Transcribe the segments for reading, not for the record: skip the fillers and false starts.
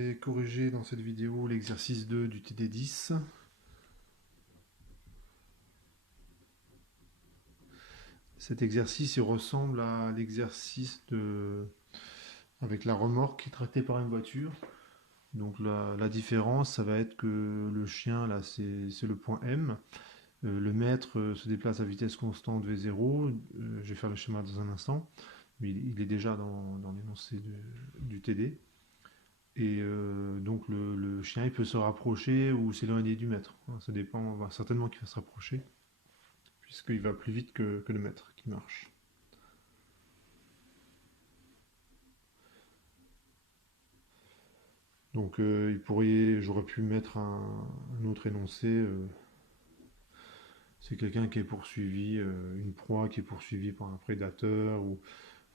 J'ai corrigé dans cette vidéo l'exercice 2 du TD10. Cet exercice il ressemble à l'exercice avec la remorque qui est traitée par une voiture. Donc la différence, ça va être que le chien, là, c'est le point M. Le maître se déplace à vitesse constante V0. Je vais faire le schéma dans un instant. Mais il est déjà dans l'énoncé du TD. Et donc le chien, il peut se rapprocher ou s'éloigner du maître. Ça dépend, on va certainement qu'il va se rapprocher, puisqu'il va plus vite que le maître qui marche. Donc j'aurais pu mettre un autre énoncé. C'est quelqu'un qui est poursuivi, une proie qui est poursuivie par un prédateur. Ou, vous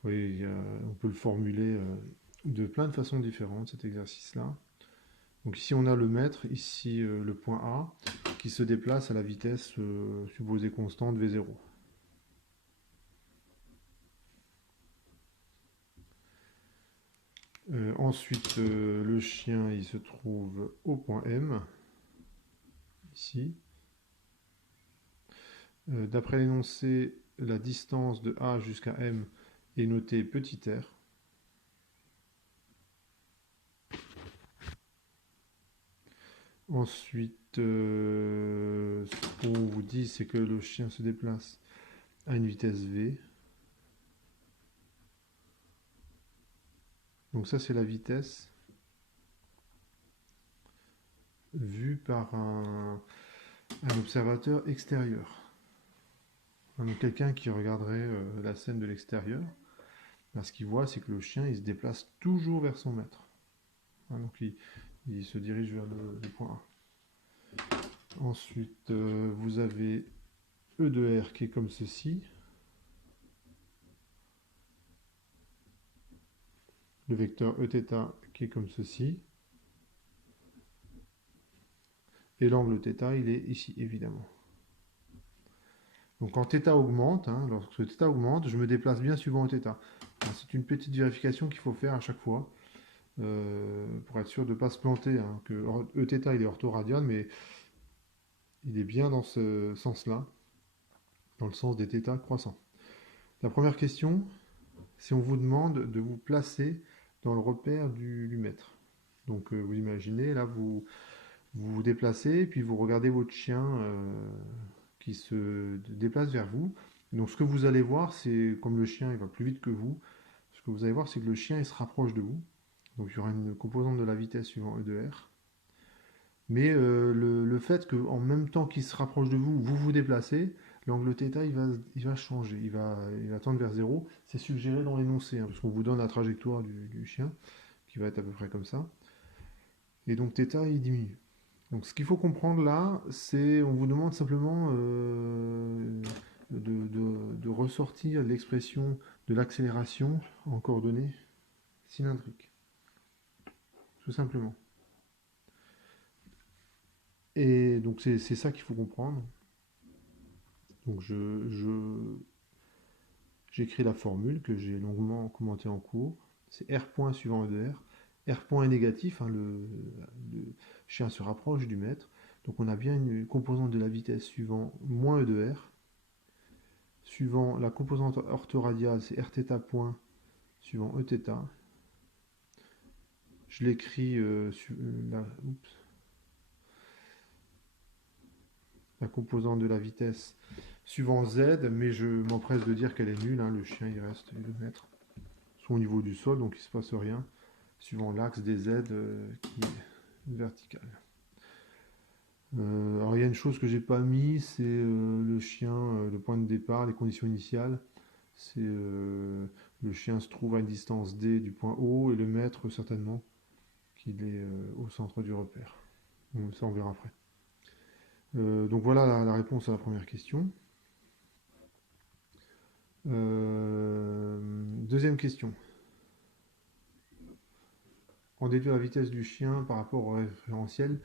voyez, on peut le formuler de plein de façons différentes, cet exercice-là. Donc ici on a le maître, ici le point A, qui se déplace à la vitesse supposée constante V0. Ensuite, le chien, il se trouve au point M, ici. D'après l'énoncé, la distance de A jusqu'à M est notée petit r. Ensuite, ce qu'on vous dit, c'est que le chien se déplace à une vitesse V. Donc ça, c'est la vitesse vue par un observateur extérieur. Donc quelqu'un qui regarderait la scène de l'extérieur, là, ce qu'il voit, c'est que le chien, il se déplace toujours vers son maître. Donc il se dirige vers le point A. Ensuite, vous avez E de R qui est comme ceci. Le vecteur Eθ qui est comme ceci. Et l'angle θ, il est ici, évidemment. Donc quand θ augmente, lorsque θ augmente, je me déplace bien suivant Eθ. C'est une petite vérification qu'il faut faire à chaque fois, pour être sûr de ne pas se planter. Que Eθ, il est orthoradial, mais il est bien dans ce sens-là, dans le sens des θ croissants. La première question, si on vous demande de vous placer dans le repère du maître. Donc vous imaginez, là vous déplacez, puis vous regardez votre chien qui se déplace vers vous. Donc ce que vous allez voir, c'est comme le chien il va plus vite que vous, ce que vous allez voir c'est que le chien il se rapproche de vous. Donc il y aura une composante de la vitesse suivant E de R. Mais le fait qu'en même temps qu'il se rapproche de vous, vous vous déplacez, l'angle θ il va changer, il va tendre vers 0. C'est suggéré dans l'énoncé, parce qu'on vous donne la trajectoire du chien, qui va être à peu près comme ça. Et donc θ il diminue. Donc ce qu'il faut comprendre là, c'est on vous demande simplement de ressortir l'expression de l'accélération en coordonnées cylindriques. Tout simplement. Et donc c'est ça qu'il faut comprendre. Donc j'écris la formule que j'ai longuement commentée en cours. C'est R point suivant E de R. R point est négatif, le chien se rapproche du maître. Donc on a bien une composante de la vitesse suivant moins E de R. Suivant la composante orthoradiale, c'est Rθ point suivant Eθ. Je l'écris la composante de la vitesse suivant Z, mais je m'empresse de dire qu'elle est nulle. Le chien il reste le maître soit au niveau du sol, donc il ne se passe rien, suivant l'axe des Z qui est vertical. Alors il y a une chose que j'ai pas mis, c'est le chien, le point de départ, les conditions initiales. C'est le chien se trouve à une distance D du point O et le maître certainement qu'il est au centre du repère. Ça on verra après. Donc voilà la réponse à la première question. Deuxième question. En déduire la vitesse du chien par rapport au référentiel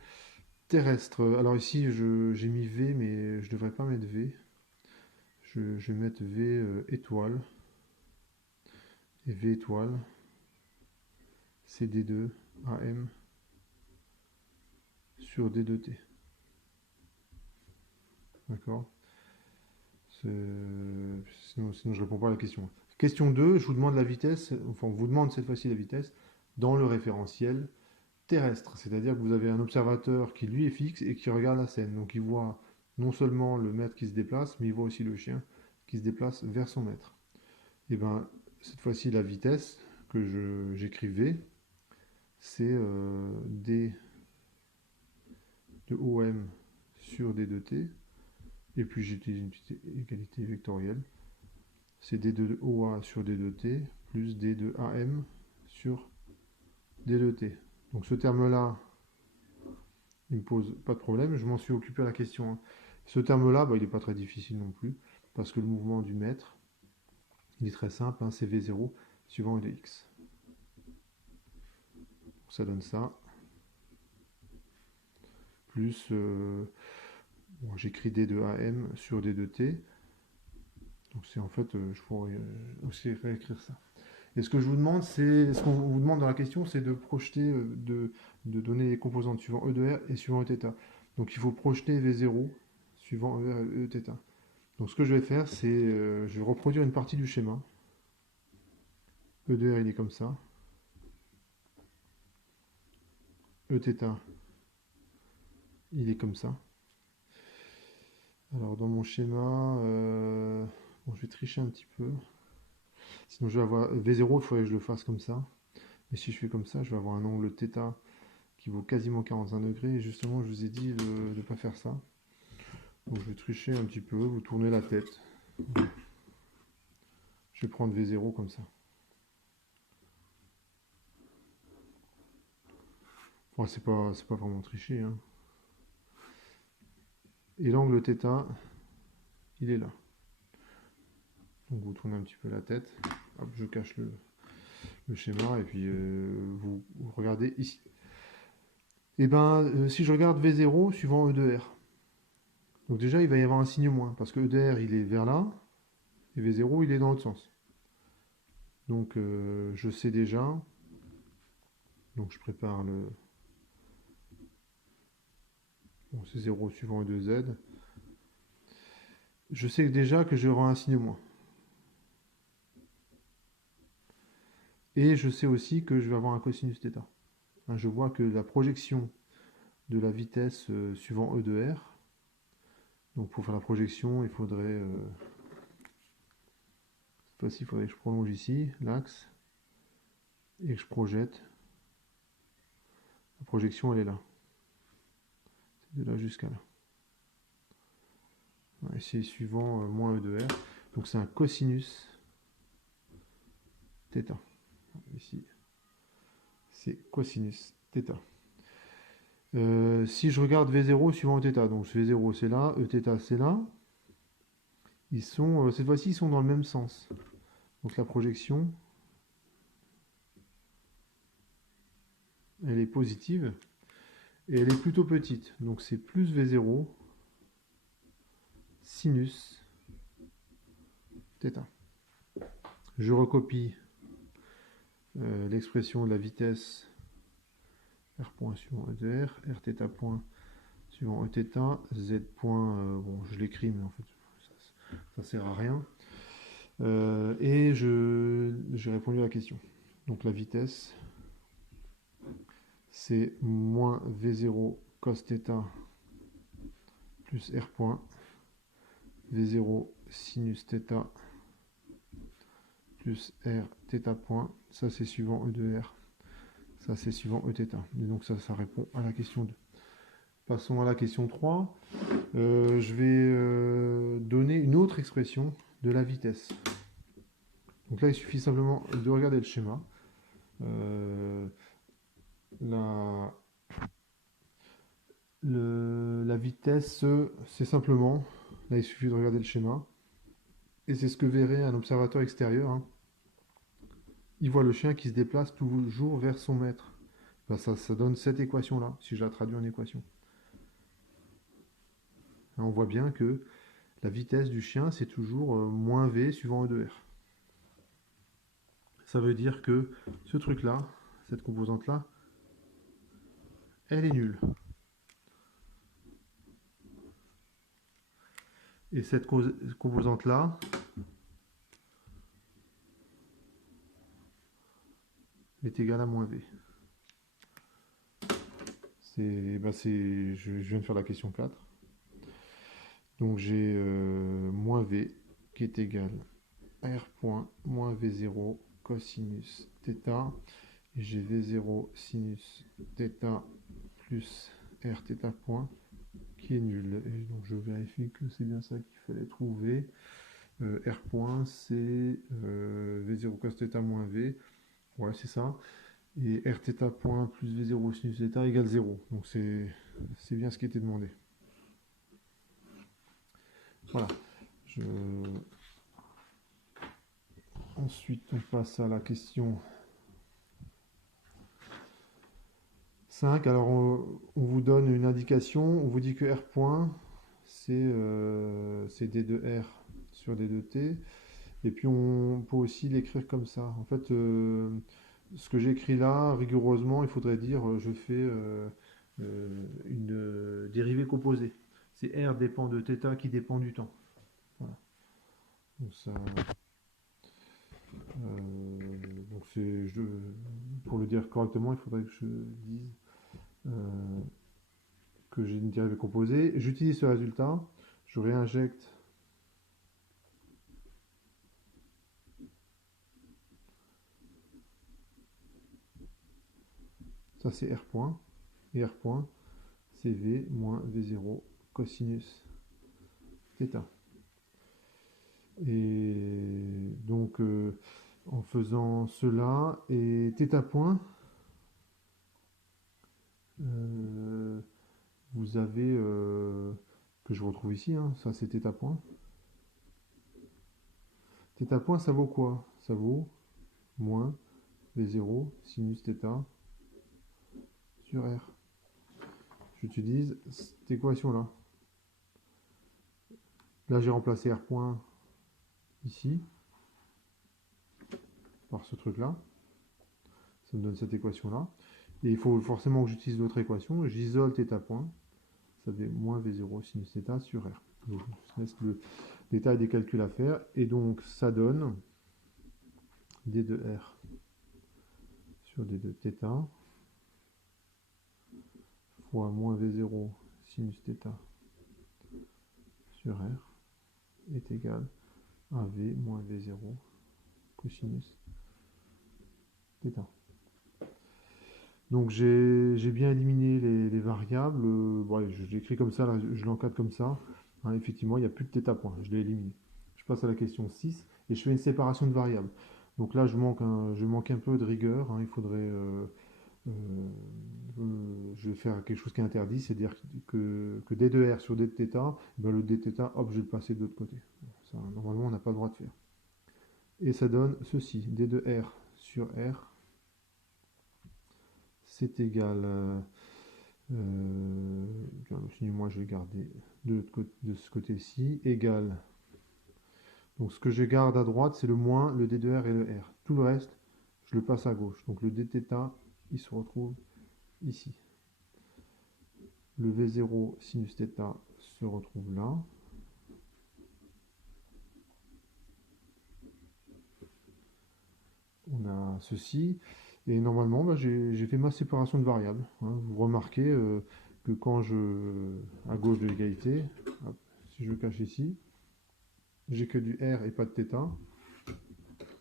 terrestre. Alors ici j'ai mis V mais je ne devrais pas mettre V. Je vais mettre V étoile. Et V étoile. CD2 AM. sur D de t. D'accord? Sinon, je réponds pas à la question. Question 2, je vous demande la vitesse, enfin on vous demande cette fois-ci la vitesse dans le référentiel terrestre. C'est-à-dire que vous avez un observateur qui lui est fixe et qui regarde la scène. Donc il voit non seulement le maître qui se déplace, mais il voit aussi le chien qui se déplace vers son maître. Et bien cette fois-ci la vitesse que j'écris V, c'est D de OM sur D de T. Et puis j'utilise une petite égalité vectorielle. C'est D de OA sur D de T plus D de AM sur D de T. Donc ce terme-là, il ne me pose pas de problème. Je m'en suis occupé à la question 1. Ce terme-là, bah, il n'est pas très difficile non plus, parce que le mouvement du mètre, il est très simple, hein, c'est V0 suivant E de X. Donc ça donne ça. Plus, bon, j'écris D de AM sur D de T. Donc c'est en fait, je pourrais aussi réécrire ça. Et ce que je vous demande, ce qu'on vous demande dans la question, c'est de projeter, de donner les composantes suivant E de R et suivant Eθ. Donc il faut projeter V0 suivant E R et Eθ. Donc ce que je vais faire, c'est, je vais reproduire une partie du schéma. E de R, il est comme ça. Eθ, il est comme ça. Alors dans mon schéma, bon, je vais tricher un petit peu. Sinon je vais avoir V0, il faudrait que je le fasse comme ça. Mais si je fais comme ça, je vais avoir un angle θ qui vaut quasiment 45 degrés. Et justement, je vous ai dit de ne pas faire ça. Donc je vais tricher un petit peu, vous tournez la tête. Je vais prendre V0 comme ça. Bon, c'est pas vraiment triché, hein. Et l'angle θ, il est là. Donc vous tournez un petit peu la tête. Hop, je cache le schéma et puis vous regardez ici. Et ben, si je regarde V0 suivant E de R, donc déjà il va y avoir un signe moins, parce que E de R il est vers là, et V0 il est dans l'autre sens. Donc je sais déjà, donc je prépare le... Bon, c'est 0 suivant E de Z. Je sais déjà que j'aurai un signe moins. Et je sais aussi que je vais avoir un cosinus θ. Hein, je vois que la projection de la vitesse suivant E de R, donc pour faire la projection, il faudrait... cette fois-ci, il faudrait que je prolonge ici l'axe et que je projette. La projection, elle est là. C'est de là jusqu'à là. Ouais, c'est suivant moins E de R. Donc c'est un cosinus θ. Ici, c'est cosinus θ. Si je regarde V0 suivant Eθ, donc V0 c'est là, Eθ c'est là, ils sont, cette fois-ci ils sont dans le même sens. Donc la projection, elle est positive et elle est plutôt petite. Donc c'est plus V0 sinus θ. Je recopie l'expression de la vitesse R point suivant E de R, Rθ point suivant Eθ, Z point, bon je l'écris mais en fait ça sert à rien. Et j'ai répondu à la question. Donc la vitesse, c'est moins V0 cos θ plus R point, V0 sinus θ plus R θ point. Ça c'est suivant E de R. Ça c'est suivant Eθ. Et donc ça répond à la question 2. Passons à la question 3. Je vais donner une autre expression de la vitesse. Donc là, il suffit simplement de regarder le schéma. La vitesse, c'est simplement, là il suffit de regarder le schéma, et c'est ce que verrait un observateur extérieur. Hein. Il voit le chien qui se déplace toujours vers son maître. Ben ça donne cette équation-là, si je la traduis en équation. Là, on voit bien que la vitesse du chien, c'est toujours moins v suivant E de R. Ça veut dire que ce truc-là, cette composante-là, elle est nulle. Et cette composante-là, est égale à moins V. Je viens de faire la question 4. Donc j'ai moins V qui est égal à R point moins V0 cosinus θ. Et j'ai V0 sinus θ plus R θ point qui est nul. Et donc je vérifie que c'est bien ça qu'il fallait trouver. R point c'est V0 cos θ moins V. Ouais, c'est ça. Et Rθ point plus V0 sinus θ égale 0. Donc c'est bien ce qui était demandé. Voilà. Ensuite, on passe à la question 5. Alors, on vous donne une indication. On vous dit que R point, c'est D2R sur D2T. Et puis, on peut aussi l'écrire comme ça. En fait, ce que j'ai écrit là, rigoureusement, il faudrait dire je fais une dérivée composée. C'est R dépend de θ qui dépend du temps. Voilà. Donc, ça, donc pour le dire correctement, il faudrait que je dise que j'ai une dérivée composée. J'utilise ce résultat, je réinjecte ça c'est R point, et R point c'est V moins V0 cosinus θ. Et donc en faisant cela, et θ point, vous avez, que je retrouve ici, hein, ça c'est θ point. Θ point ça vaut quoi? Ça vaut moins V0 sinus θ sur R. J'utilise cette équation là. Là j'ai remplacé R point ici par ce truc là. Ça me donne cette équation là. Et il faut forcément que j'utilise l'autre équation. J'isole θ point. Ça fait moins V0 sinus θ sur R. Donc je laisse le détail des calculs à faire. Et donc ça donne D de R sur D de θ fois moins V0 sinus θ sur R est égal à V moins V0 cosinus θ. Donc j'ai bien éliminé les variables. Bon, je l'écris comme ça, là, je l'encadre comme ça. Hein, effectivement, il n'y a plus de θ point, je l'ai éliminé. Je passe à la question 6 et je fais une séparation de variables. Donc là, je manque un peu de rigueur. Hein, il faudrait... je vais faire quelque chose qui est interdit, c'est-à-dire que d de R sur d de θ, ben le d de θ, hop, je vais le passer de l'autre côté. Ça, normalement, on n'a pas le droit de faire. Et ça donne ceci, d de R sur R, c'est égal, moi je vais garder de ce côté-ci, égal, donc ce que je garde à droite, c'est le moins, le d de R et le R. Tout le reste, je le passe à gauche. Donc le d de θ, il se retrouve ici. Le V0 sinus θ se retrouve là. On a ceci. Et normalement, bah, j'ai fait ma séparation de variables. Hein. Vous remarquez que quand à gauche de l'égalité, si je cache ici, j'ai que du R et pas de θ.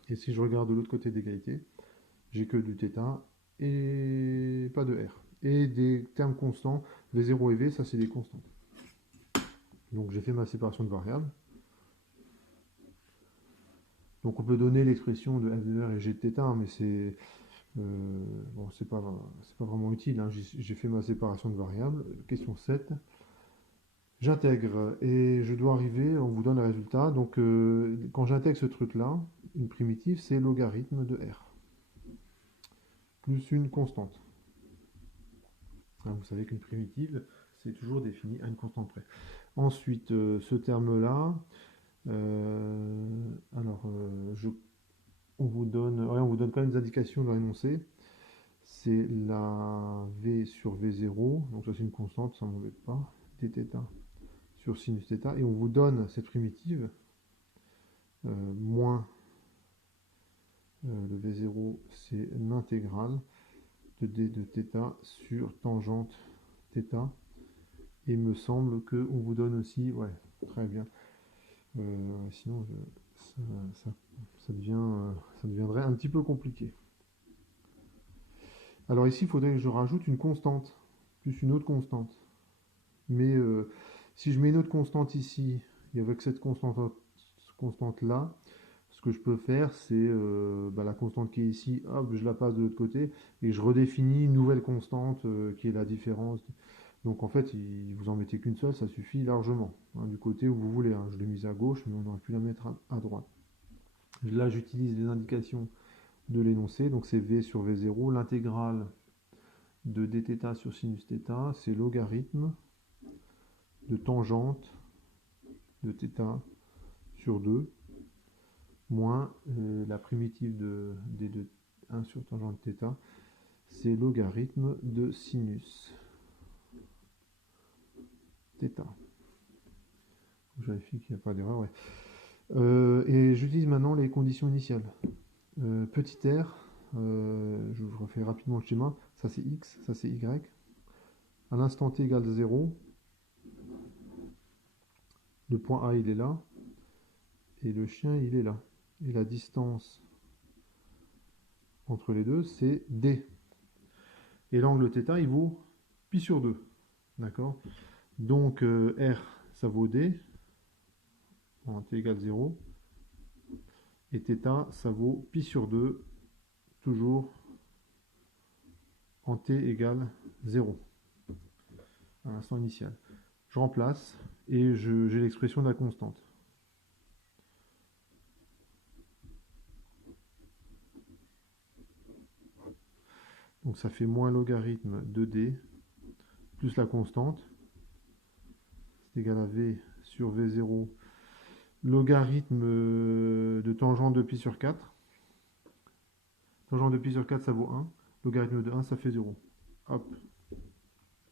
Et si je regarde de l'autre côté d'égalité, j'ai que du θ et pas de R. Et des termes constants, V0 et V, ça c'est des constantes. Donc j'ai fait ma séparation de variables. Donc on peut donner l'expression de f de r et g de θ, mais c'est pas vraiment utile. Hein. J'ai fait ma séparation de variables. Question 7. J'intègre et je dois arriver, on vous donne le résultat. Donc quand j'intègre ce truc-là, une primitive, c'est logarithme de r. Plus une constante. Hein, vous savez qu'une primitive, c'est toujours défini à une constante près. Ensuite, ce terme-là, on vous donne quand même des indications dans l'énoncé. C'est la V sur V0, donc ça c'est une constante, ça ne m'embête pas, dθ sur sinus θ, et on vous donne cette primitive, moins le V0, c'est l'intégrale de d de θ sur tangente θ. Et il me semble qu'on vous donne aussi, ouais, très bien. Sinon, ça, ça deviendrait un petit peu compliqué. Alors ici, il faudrait que je rajoute une constante, plus une autre constante. Mais si je mets une autre constante ici, et avec cette constante-là, ce que je peux faire, c'est la constante qui est ici, hop, je la passe de l'autre côté, et je redéfinis une nouvelle constante qui est la différence. Donc en fait, vous en mettez qu'une seule, ça suffit largement, hein, du côté où vous voulez. Hein. Je l'ai mise à gauche, mais on aurait pu la mettre à droite. Là, j'utilise les indications de l'énoncé, donc c'est V sur V0, l'intégrale de dθ sur sinus θ, c'est logarithme de tangente de θ sur 2, moins la primitive de d de 1 sur tangente θ, c'est logarithme de sinus θ. Je vérifie qu'il n'y a pas d'erreur, ouais. Et j'utilise maintenant les conditions initiales. Petit r, je vous refais rapidement le schéma, ça c'est x, ça c'est y. À l'instant t égale 0, le point A il est là, et le chien il est là. Et la distance entre les deux c'est d. Et l'angle θ il vaut pi sur 2. D'accord? Donc r ça vaut d, en t égale 0. Et θ ça vaut pi sur 2, toujours en t égale 0. À l'instant initial. Je remplace et j'ai l'expression de la constante. Donc ça fait moins logarithme de d plus la constante. C'est égal à v sur v0 logarithme de tangente de pi sur 4. Tangente de pi sur 4 ça vaut 1. Logarithme de 1 ça fait 0. Hop.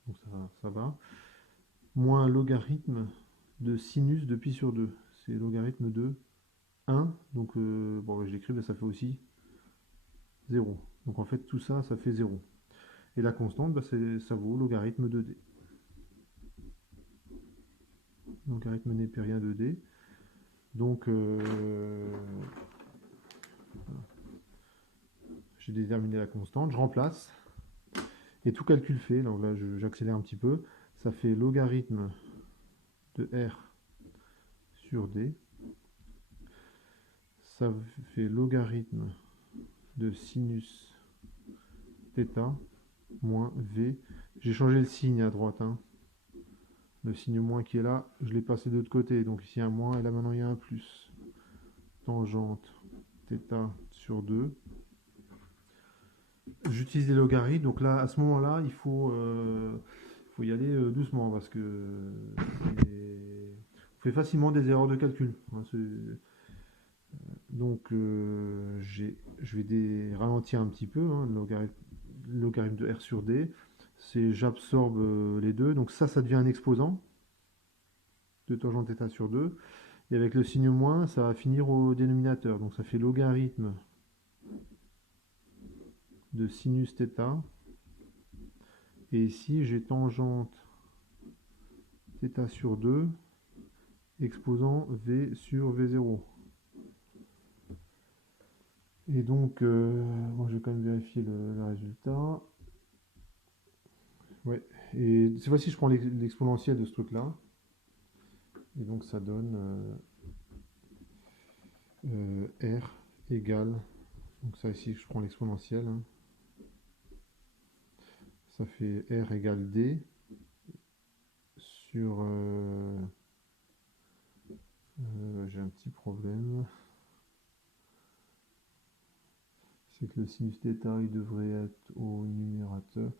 Donc ça va. Moins logarithme de sinus de pi sur 2. C'est logarithme de 1. Donc bon, je l'écris, mais ça fait aussi 0. Donc en fait tout ça, ça fait 0. Et la constante, ça vaut logarithme de d. Logarithme népérien de d. Donc j'ai déterminé la constante, je remplace. Et tout calcul fait, donc là j'accélère un petit peu, ça fait logarithme de r sur d. Ça fait logarithme de sinus θ moins v. J'ai changé le signe à droite. Hein. Le signe moins qui est là, je l'ai passé de l'autre côté. Donc ici un moins et là maintenant il y a un plus. Tangente θ sur 2. J'utilise les logarithmes. Donc là, à ce moment-là, il faut y aller doucement parce que on fait facilement des erreurs de calcul. Hein, donc je vais ralentir un petit peu. Hein, le logarithme de r sur d. C'est j'absorbe les deux. Donc ça devient un exposant de tangente θ sur 2. Et avec le signe moins, ça va finir au dénominateur. Donc ça fait logarithme de sinus θ. Et ici, j'ai tangente θ sur 2, exposant v sur v0. Et donc, moi je vais quand même vérifier le résultat. Ouais. Et cette fois-ci, je prends l'exponentielle de ce truc-là. Et donc, ça donne r égale. Donc, ça ici, je prends l'exponentielle. Hein. Ça fait r égale d sur. J'ai un petit problème. C'est que le sinus θ il devrait être au numérateur.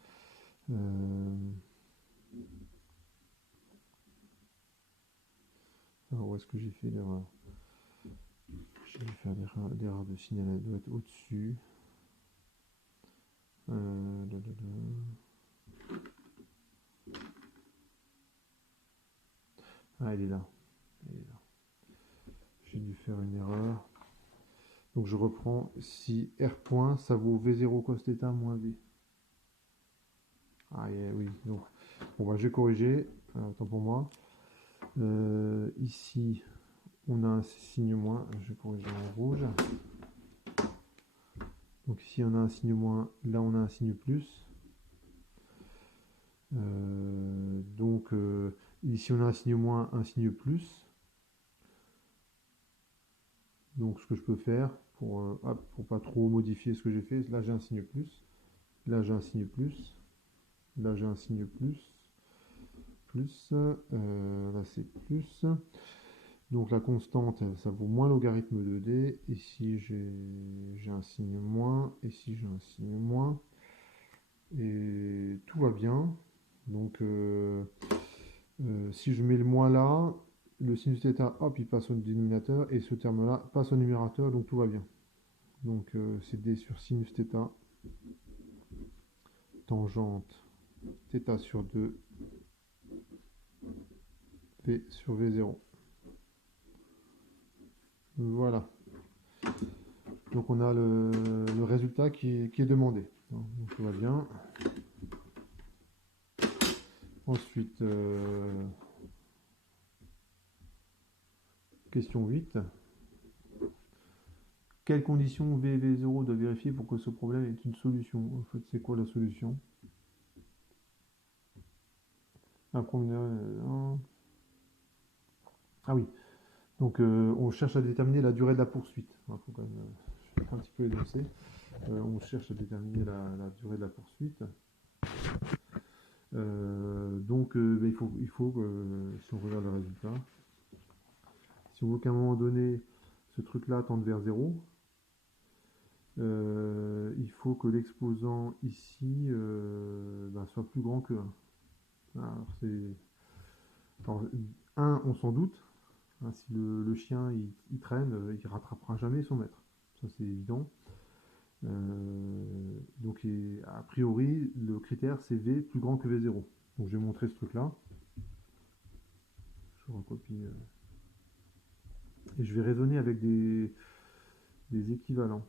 Alors où est-ce que j'ai fait l'erreur? J'ai dû faire l'erreur de signal, elle doit être au-dessus. Ah, elle est là. Elle est là. J'ai dû faire une erreur. Donc je reprends. Si R point, ça vaut V0 cos θ moins V. Ah, oui. Donc, bon, bah, je vais corriger. Autant pour moi. Ici, on a un signe moins. Je vais corriger en rouge. Donc ici, on a un signe moins. Là, on a un signe plus. Donc ici, on a un signe moins, un signe plus. Donc ce que je peux faire pour pas trop modifier ce que j'ai fait, là j'ai un signe plus, là j'ai un signe plus, là j'ai un signe plus, là c'est plus. Donc la constante, ça vaut moins logarithme de d. Ici j'ai un signe moins, ici j'ai un signe moins. Et tout va bien. Donc si je mets le moins là, le sinus θ, hop, il passe au dénominateur, et ce terme-là passe au numérateur, donc tout va bien. Donc c'est d sur sinus θ, tangente θ sur 2, v sur v0. Voilà. Donc on a le résultat qui est demandé. Donc tout va bien. Ensuite, question 8. Quelles conditions V et V0 doivent vérifier pour que ce problème ait une solution? En fait, c'est quoi la solution? Ah oui, donc on cherche à déterminer la durée de la poursuite. Il faut quand même un petit peu énoncer. On cherche à déterminer la durée de la poursuite. Donc il faut si on regarde le résultat, si on veut qu'à un moment donné ce truc-là tende vers 0, il faut que l'exposant ici soit plus grand que 1. Alors 1, on s'en doute. Hein, si le chien il traîne, il rattrapera jamais son maître. Ça c'est évident. Donc a priori, le critère c'est V plus grand que V0. Donc je vais montrer ce truc-là. Je recopie. Et je vais raisonner avec des équivalents.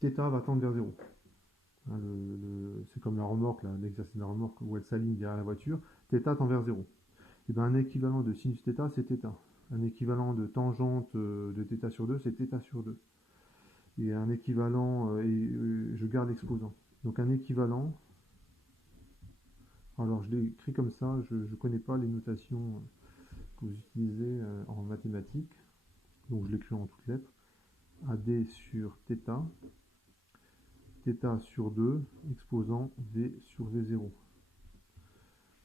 Θ va tendre vers 0. Hein, c'est comme la remorque, l'exercice de la remorque où elle s'aligne derrière la voiture. Θ tend vers 0. Et bien un équivalent de sinus θ, c'est θ. Un équivalent de tangente de θ sur 2, c'est θ sur 2. Et un équivalent, je garde l'exposant. Donc un équivalent, alors je l'ai écrit comme ça, je ne connais pas les notations que vous utilisez en mathématiques, donc je l'écris en toutes lettres. AD sur θ, θ sur 2, exposant V sur V0.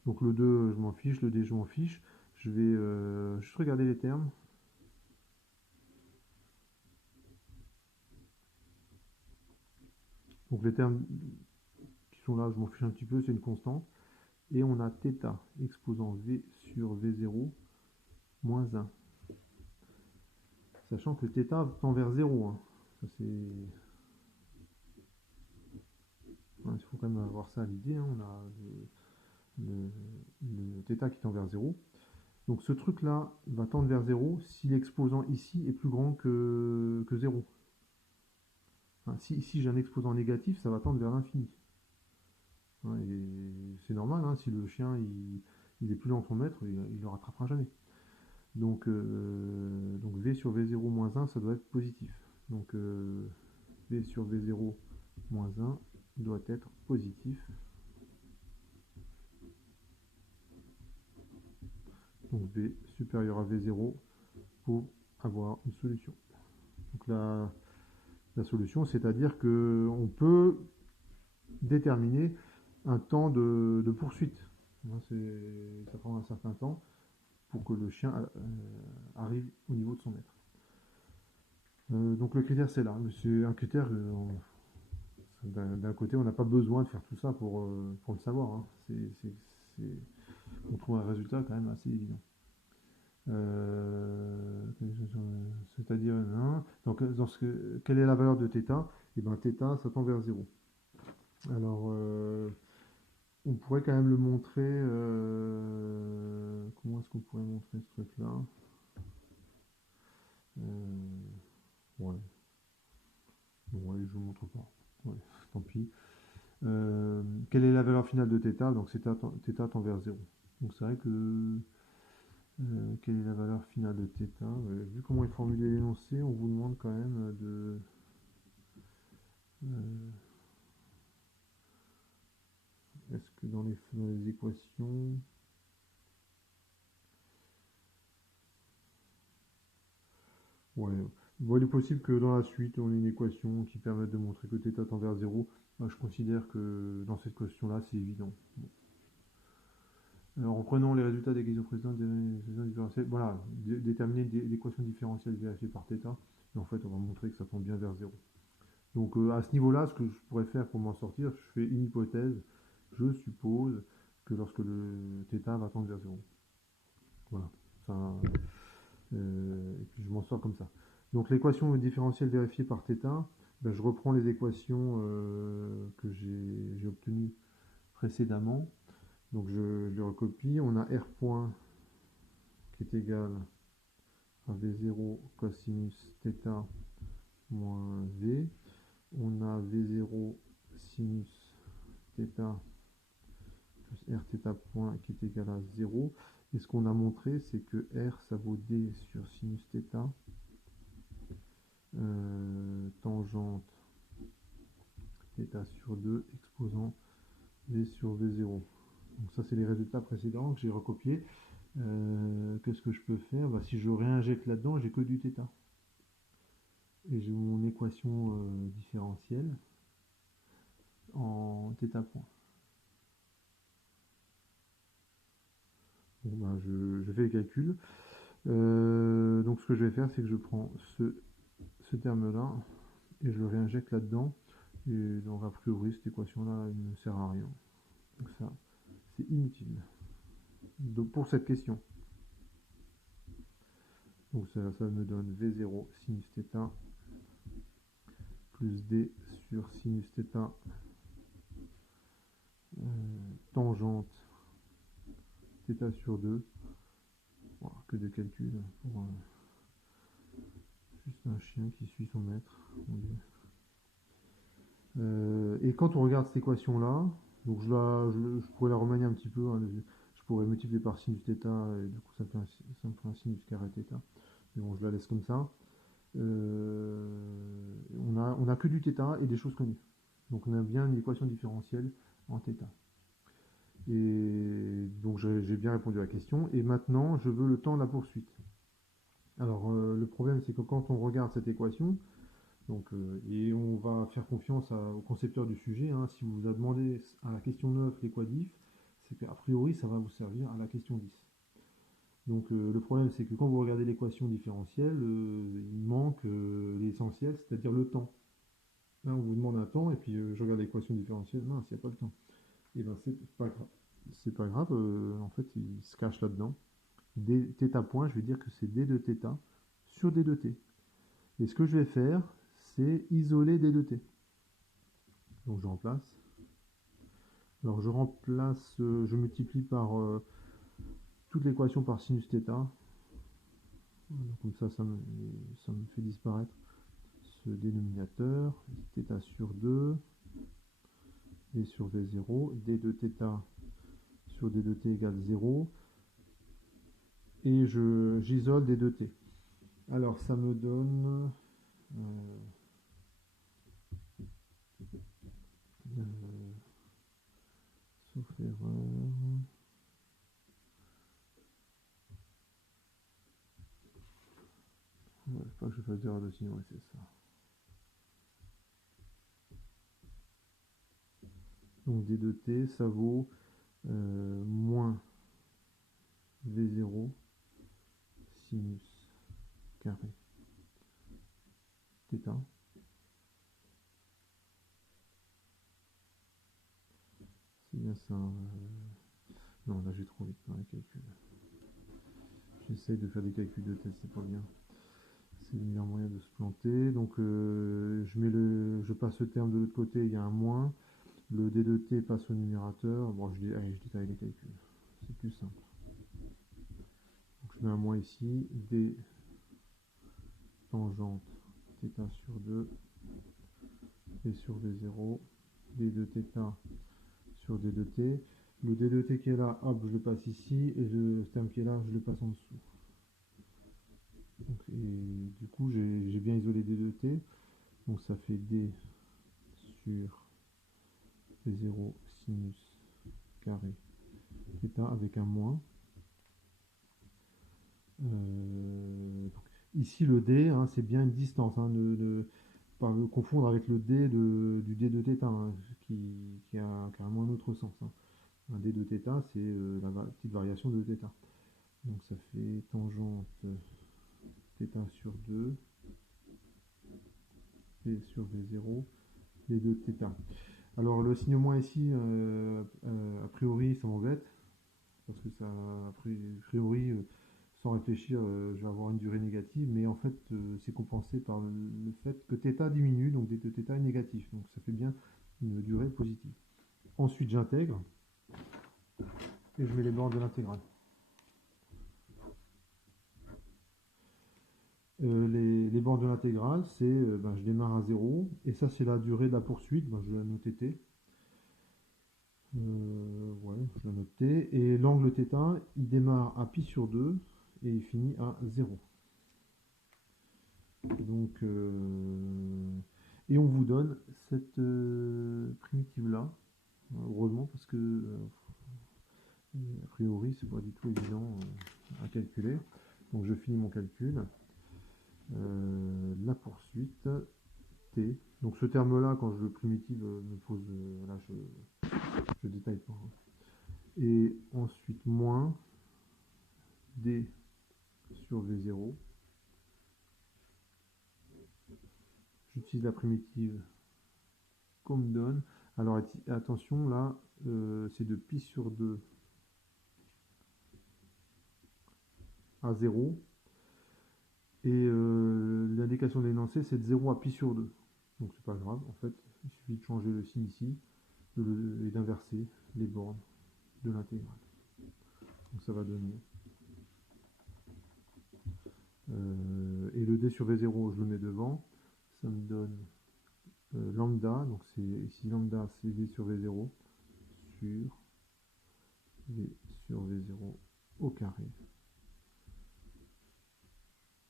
Donc le 2, je m'en fiche, le D, je m'en fiche. Je vais juste regarder les termes. Donc les termes qui sont là, je m'en fiche un petit peu, c'est une constante. Et on a θ exposant V sur V0 moins 1. Sachant que θ tend vers 0. Hein. Ça c'est... Il faut quand même avoir ça à l'idée. Hein. On a le θ qui tend vers 0. Donc ce truc-là va tendre vers 0 si l'exposant ici est plus grand que 0. Enfin, si ici j'ai un exposant négatif, ça va tendre vers l'infini. Hein, et c'est normal, hein, si le chien il est plus lent que son maître, il ne le rattrapera jamais. Donc V sur V0 moins 1, ça doit être positif. Donc V sur V0 moins 1 doit être positif. Donc V supérieur à V0 pour avoir une solution. Donc la solution, c'est-à-dire qu'on peut déterminer un temps de poursuite. Ça prend un certain temps pour que le chien arrive au niveau de son maître. Donc le critère c'est là. C'est un critère, d'un côté on n'a pas besoin de faire tout ça pour le savoir. Hein. On trouve un résultat quand même assez évident. C'est-à-dire, donc quelle est la valeur de θ? Et bien θ ça tend vers 0. Alors On pourrait quand même le montrer. Comment est-ce qu'on pourrait montrer ce truc-là? Euh, ouais. Bon, allez, je vous montre pas. Ouais, tant pis. Quelle est la valeur finale de θ? Donc θ tend vers 0. Donc c'est vrai que quelle est la valeur finale de θ? Vu comment est formulé l'énoncé, on vous demande quand même de euh, est-ce que dans les équations, ouais, bon, il est possible que dans la suite, on ait une équation qui permette de montrer que θ tend vers 0. Moi, je considère que dans cette question-là, c'est évident. Bon. Alors, en prenant les résultats des questions précédentes des équations différentielles, voilà, déterminer l'équation différentielle vérifiée par θ, et en fait, on va montrer que ça tend bien vers 0. Donc, à ce niveau-là, ce que je pourrais faire pour m'en sortir, je fais une hypothèse. Je suppose que lorsque le θ va tendre vers 0. Voilà. Ça, et puis je m'en sors comme ça. Donc l'équation différentielle vérifiée par θ, ben, je reprends les équations que j'ai obtenues précédemment. Donc je les recopie. On a R point qui est égal à V0 cosinus θ moins V. On a V0 sinus θ plus Rθ point qui est égal à 0. Et ce qu'on a montré, c'est que R, ça vaut D sur sinus θ, tangente θ sur 2, exposant V sur V0. Donc ça, c'est les résultats précédents que j'ai recopiés. Qu'est-ce que je peux faire? Bah, si je réinjecte là-dedans, j'ai que du θ. Et j'ai mon équation différentielle en θ point. Bon, bah, je fais les calculs. Donc ce que je vais faire, c'est que je prends ce terme-là et je le réinjecte là-dedans. Et donc a priori, cette équation-là, elle ne sert à rien. Donc ça, c'est inutile. Donc pour cette question. Donc ça me donne V0 sinus θ plus D sur sinus θ tangente θ sur 2. Voilà, que de calcul pour juste un chien qui suit son maître. Mon Dieu. Et quand on regarde cette équation-là, donc je pourrais la remanier un petit peu. Hein, je pourrais multiplier par sinus θ et du coup ça me fait un sinus carré θ. Mais bon, je la laisse comme ça. On a que du θ et des choses connues. Donc on a bien une équation différentielle en θ. Et donc j'ai bien répondu à la question. Et maintenant, je veux le temps de la poursuite. Alors le problème, c'est que quand on regarde cette équation, donc, et on va faire confiance au concepteur du sujet, hein, si vous a demandé à la question 9 les quadifs, c'est qu'a priori, ça va vous servir à la question 10. Donc le problème, c'est que quand vous regardez l'équation différentielle, il manque l'essentiel, c'est-à-dire le temps. Là, on vous demande un temps, et puis je regarde l'équation différentielle, mince, il n'y a pas le temps. Et ben c'est pas grave. C'est pas grave, en fait, il se cache là-dedans. Θ point, je vais dire que c'est d de θ sur d de t. Et ce que je vais faire, c'est isoler d de t. Donc je remplace. Alors je remplace, je multiplie par toute l'équation par sinus θ. Comme ça me fait disparaître ce dénominateur. Θ sur 2 et sur V0. d de θ sur d de t égale 0. Et j'isole d de t. Alors ça me donne sauf erreur. Ouais, pas que je fasse d'erreur de signe, ouais, c'est ça. Donc d de t, ça vaut moins V0 sinus carré θ. C'est bien ça. Non, là j'ai trop vite dans les calculs. J'essaye de faire des calculs de test, c'est pas bien. C'est le meilleur moyen de se planter. Donc je passe le terme de l'autre côté, il y a un moins. Le d de t passe au numérateur. Bon, allez, je détaille les calculs. C'est plus simple. Donc, je mets un moins ici. D tangente θ sur 2 et sur V0. D de θ sur d de t. Le d de t qui est là, hop, je le passe ici. Et le terme qui est là, je le passe en dessous. Donc, et du coup, j'ai bien isolé d de t. Donc ça fait d sur V0 sinus carré θ avec un moins. Donc, ici le d, hein, c'est bien une distance, hein, ne pas le confondre avec le d du d de θ, hein, qui a carrément un autre sens. Hein. Un d de θ, c'est la petite variation de θ. Donc ça fait tangente θ sur 2 et sur V0 d de θ. Alors le signe moins ici, a priori, ça m'embête, parce que ça, a priori, sans réfléchir, je vais avoir une durée négative, mais en fait, c'est compensé par le fait que θ diminue, donc d de θ est négatif, donc ça fait bien une durée positive. Ensuite, j'intègre, et je mets les bornes de l'intégrale. Les bornes de l'intégrale, c'est, je démarre à 0, et ça c'est la durée de la poursuite, je la note t. Ouais, je la note t. Et l'angle θ, il démarre à pi sur 2 et il finit à 0. Donc, et on vous donne cette primitive-là, heureusement, parce que a priori, c'est pas du tout évident à calculer. Donc, je finis mon calcul. La poursuite t. Donc, ce terme-là, quand je le primitive, me pose. Là, je détaille pas. Hein. Et ensuite, moins d sur V0. J'utilise la primitive qu'on me donne. Alors attention, là, c'est de pi sur 2 à 0. Et l'indication de l'énoncé, c'est de 0 à pi sur 2. Donc c'est pas grave, en fait, il suffit de changer le signe ici et d'inverser les bornes de l'intégrale. Donc ça va donner. Et le d sur V0, je le mets devant. Ça me donne lambda, donc c'est ici lambda, c'est v sur V0 sur v sur V0 au carré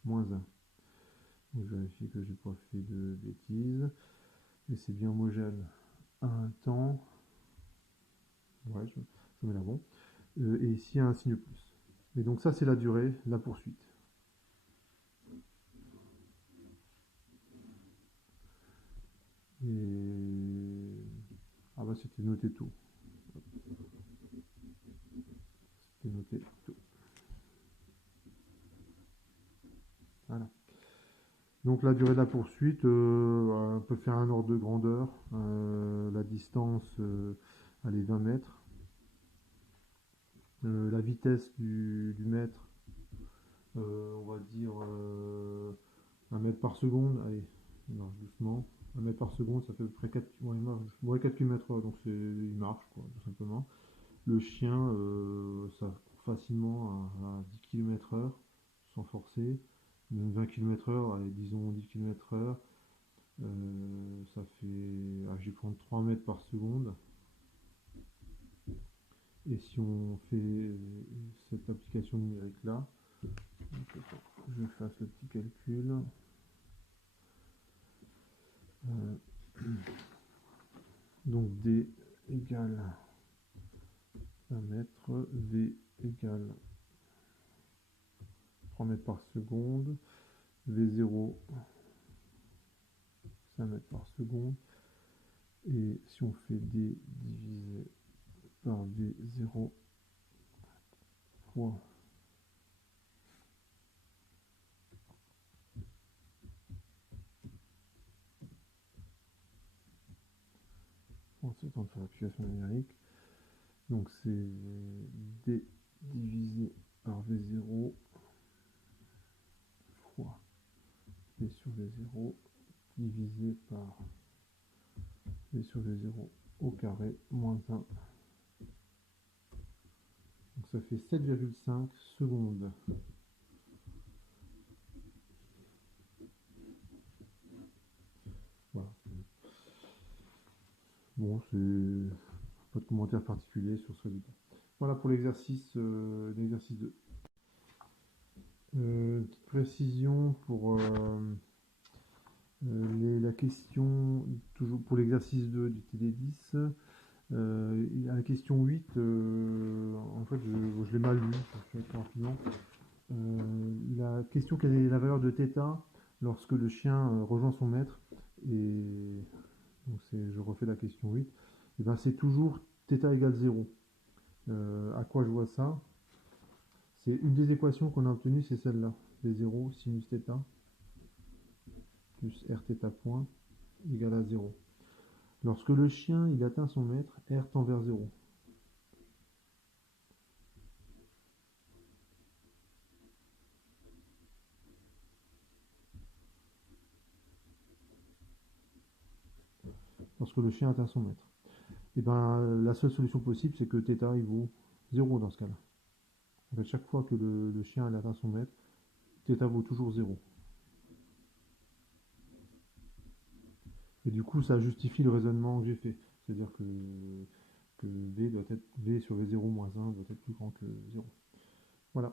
moins 1. Donc je vérifie que j'ai pas fait de bêtises. Et c'est bien homogène à un temps. Ouais, je mets là bon. Et ici un signe plus. Et donc ça c'est la durée, la poursuite. Et ah bah c'était noté tout. C'était noté tout. Voilà. Donc la durée de la poursuite, on peut faire un ordre de grandeur. La distance, elle est 20 mètres. La vitesse du mètre, on va dire 1 mètre par seconde. Allez, il marche doucement. 1 mètre par seconde, ça fait à peu près 4, ouais, 4 km/h, donc il marche, quoi, tout simplement. Le chien, ça court facilement à 10 km/h, sans forcer. 20 km/h, allez, disons 10 km/h. Ça fait. Je vais prendre 3 mètres par seconde. Et si on fait cette application numérique là, je fasse le petit calcul. Donc D égale 1 mètre, V égale 3 mètres par seconde, V0 5 mètres par seconde. Et si on fait D divisé par V0 fois on se tente de faire l'application numérique. Donc c'est D divisé par V0 fois V sur V0 divisé par V sur V0 au carré moins 1. Donc ça fait 7,5 secondes. Voilà. Bon, c'est pas de commentaire particulier sur ce résultat. Voilà pour l'exercice 2. Petite précision pour la question, toujours pour l'exercice 2 du TD10. À la question 8, en fait, je l'ai mal lu, je vais faire rapidement. La question, quelle est la valeur de θ lorsque le chien rejoint son maître? Et donc je refais la question 8. Et ben c'est toujours θ égale 0. À quoi je vois ça? C'est une des équations qu'on a obtenues, c'est celle-là. Les 0 sinus θ plus rθ point égale à 0. Lorsque le chien il atteint son maître, R tend vers 0. Lorsque le chien atteint son maître. Et ben la seule solution possible, c'est que θ il vaut 0 dans ce cas-là. En fait, chaque fois que le chien il atteint son maître, θ vaut toujours 0. Et du coup, ça justifie le raisonnement que j'ai fait. C'est-à-dire que V sur V0 moins 1 doit être plus grand que 0. Voilà.